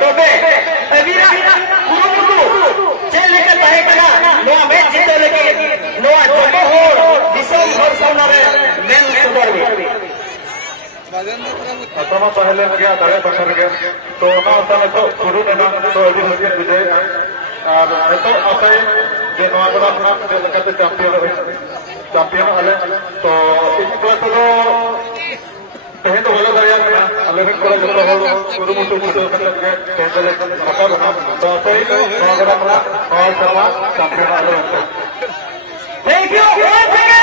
तबे अबीरा कुरुमुटु चेक लेकर तहेकना नोआ मैच जीते लेके नोआ जतो होर दिसम हर सामने मेन सुपर भी असमा पहले गया दाड़े बखर गया तो ना असमा तो शुरू ना तो अभी हसिया विजय और तो असे जे नोआ बड़ा अपना जे लेकर चैंपियन आले तो इन क्लास तो तेहे तो बोला दरिया में अलग कोला जतो हो शुरू मुटु करके तेहे लेकर मका बना तो असे नोआ बड़ा अपना और सर्वा चैंपियन आले थैंक यू